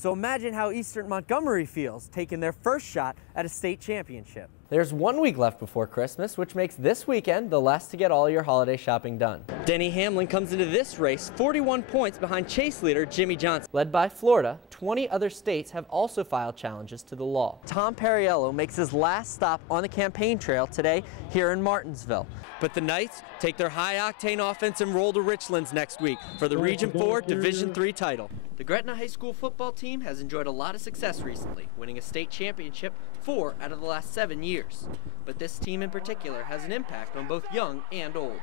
So imagine how Eastern Montgomery feels taking their first shot at a state championship. There's 1 week left before Christmas, which makes this weekend the last to get all your holiday shopping done. Denny Hamlin comes into this race 41 points behind chase leader Jimmy Johnson. Led by Florida, 20 other states have also filed challenges to the law. Tom Perriello makes his last stop on the campaign trail today here in Martinsville. But the Knights take their high-octane offense and roll to Richlands next week for the Region 4 Division 3 title. The Gretna High School football team has enjoyed a lot of success recently, winning a state championship 4 out of the last 7 years. But this team in particular has an impact on both young and old.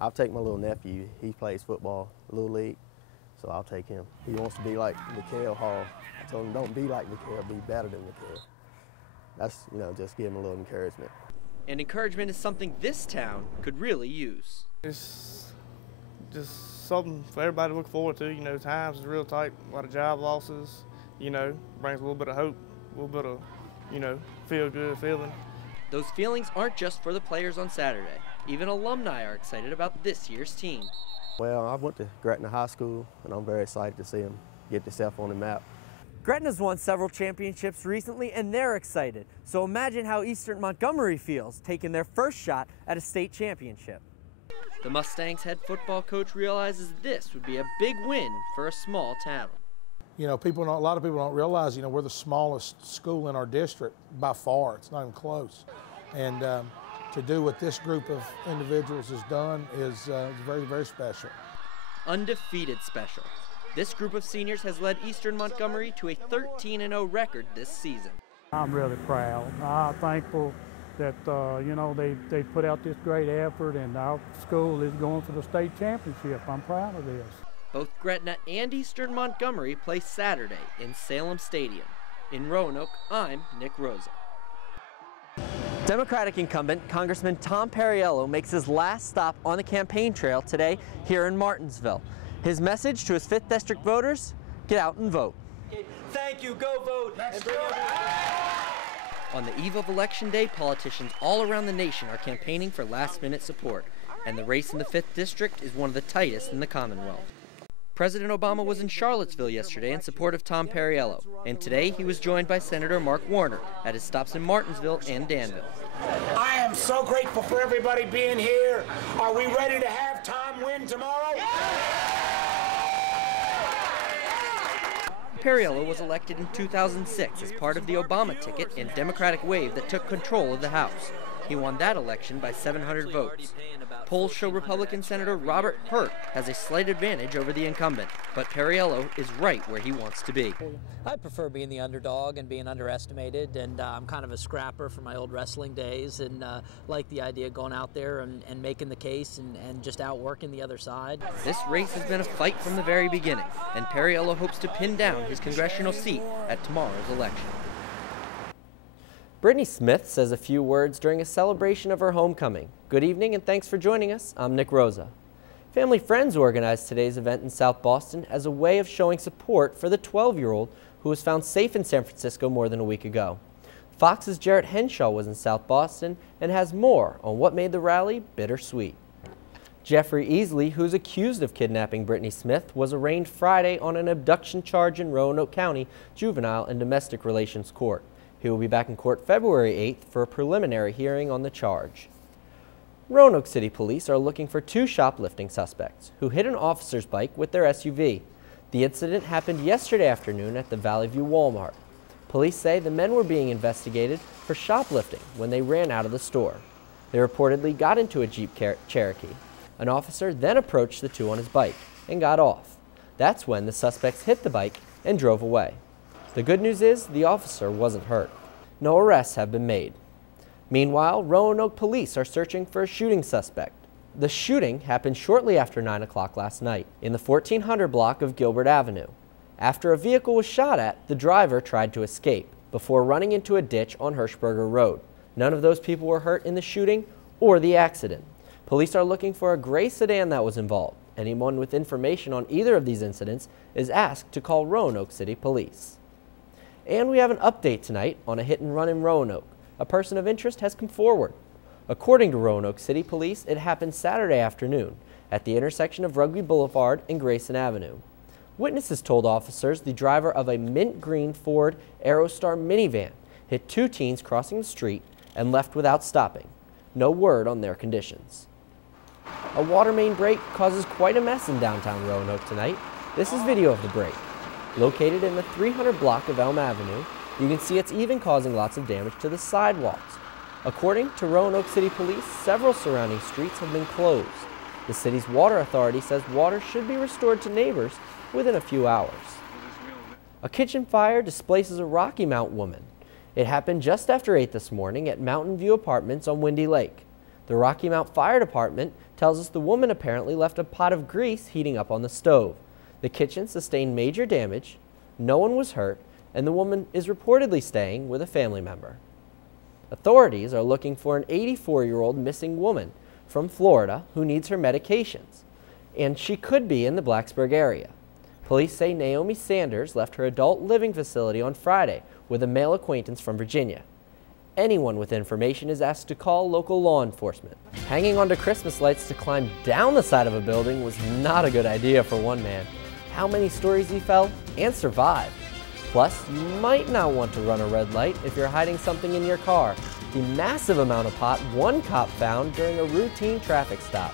I'll take my little nephew. He plays football, Little League, so I'll take him. He wants to be like Mikael Hall. I told him, don't be like Mikael, be better than Mikael. That's, just give him a little encouragement. And encouragement is something this town could really use. It's just something for everybody to look forward to. Times is real tight, a lot of job losses, brings a little bit of hope, a little bit of, feel good feeling. Those feelings aren't just for the players on Saturday. Even alumni are excited about this year's team. Well, I went to Gretna High School, and I'm very excited to see them get themselves on the map. Gretna's won several championships recently, and they're excited. So imagine how Eastern Montgomery feels taking their first shot at a state championship. The Mustangs head football coach realizes this would be a big win for a small town. A lot of people don't realize, we're the smallest school in our district by far. It's not even close. And to do what this group of individuals has done is very, very special. Undefeated special. This group of seniors has led Eastern Montgomery to a 13-0 record this season. I'm really proud. I'm thankful that, they put out this great effort and our school is going for the state championship. I'm proud of this. Both Gretna and Eastern Montgomery play Saturday in Salem Stadium. In Roanoke, I'm Nick Rosa. Democratic incumbent Congressman Tom Perriello makes his last stop on the campaign trail today here in Martinsville. His message to his 5th District voters, get out and vote. Thank you, go vote. On the eve of Election Day, politicians all around the nation are campaigning for last-minute support, and the race in the 5th District is one of the tightest in the Commonwealth. President Obama was in Charlottesville yesterday in support of Tom Perriello, and today he was joined by Senator Mark Warner at his stops in Martinsville and Danville. I am so grateful for everybody being here. Are we ready to have Tom win tomorrow? Perriello was elected in 2006 as part of the Obama ticket and Democratic wave that took control of the House. He won that election by 700 votes. Polls show Republican Senator Robert Hurt has a slight advantage over the incumbent, but Perriello is right where he wants to be. I prefer being the underdog and being underestimated, and I'm kind of a scrapper from my old wrestling days, and like the idea of going out there and making the case and just outworking the other side. This race has been a fight from the very beginning, and Perriello hopes to pin down his congressional seat at tomorrow's election. Brittany Smith says a few words during a celebration of her homecoming. Good evening and thanks for joining us. I'm Nick Rosa. Family Friends organized today's event in South Boston as a way of showing support for the 12-year-old who was found safe in San Francisco more than a week ago. Fox's Jarrett Henshaw was in South Boston and has more on what made the rally bittersweet. Jeffrey Easley, who's accused of kidnapping Brittany Smith, was arraigned Friday on an abduction charge in Roanoke County Juvenile and Domestic Relations Court. He will be back in court February 8th for a preliminary hearing on the charge. Roanoke City Police are looking for 2 shoplifting suspects who hit an officer's bike with their SUV. The incident happened yesterday afternoon at the Valley View Walmart. Police say the men were being investigated for shoplifting when they ran out of the store. They reportedly got into a Jeep Cherokee. An officer then approached the 2 on his bike and got off. That's when the suspects hit the bike and drove away. The good news is the officer wasn't hurt. No arrests have been made. Meanwhile, Roanoke police are searching for a shooting suspect. The shooting happened shortly after 9 o'clock last night in the 1400 block of Gilbert Avenue. After a vehicle was shot at, the driver tried to escape before running into a ditch on Hirschberger Road. None of those people were hurt in the shooting or the accident. Police are looking for a gray sedan that was involved. Anyone with information on either of these incidents is asked to call Roanoke City Police. And we have an update tonight on a hit and run in Roanoke. A person of interest has come forward. According to Roanoke City Police, it happened Saturday afternoon at the intersection of Rugby Boulevard and Grayson Avenue. Witnesses told officers the driver of a mint green Ford Aerostar minivan hit 2 teens crossing the street and left without stopping. No word on their conditions. A water main break causes quite a mess in downtown Roanoke tonight. This is video of the break. Located in the 300 block of Elm Avenue, you can see it's even causing lots of damage to the sidewalks. According to Roanoke City Police, several surrounding streets have been closed. The city's water authority says water should be restored to neighbors within a few hours. A kitchen fire displaces a Rocky Mount woman. It happened just after 8 this morning at Mountain View Apartments on Windy Lake. The Rocky Mount Fire Department tells us the woman apparently left a pot of grease heating up on the stove. The kitchen sustained major damage, no one was hurt, and the woman is reportedly staying with a family member. Authorities are looking for an 84-year-old missing woman from Florida who needs her medications, and she could be in the Blacksburg area. Police say Naomi Sanders left her adult living facility on Friday with a male acquaintance from Virginia. Anyone with information is asked to call local law enforcement. Hanging onto Christmas lights to climb down the side of a building was not a good idea for one man. How many stories he fell and survived. Plus, you might not want to run a red light if you're hiding something in your car. The massive amount of pot one cop found during a routine traffic stop.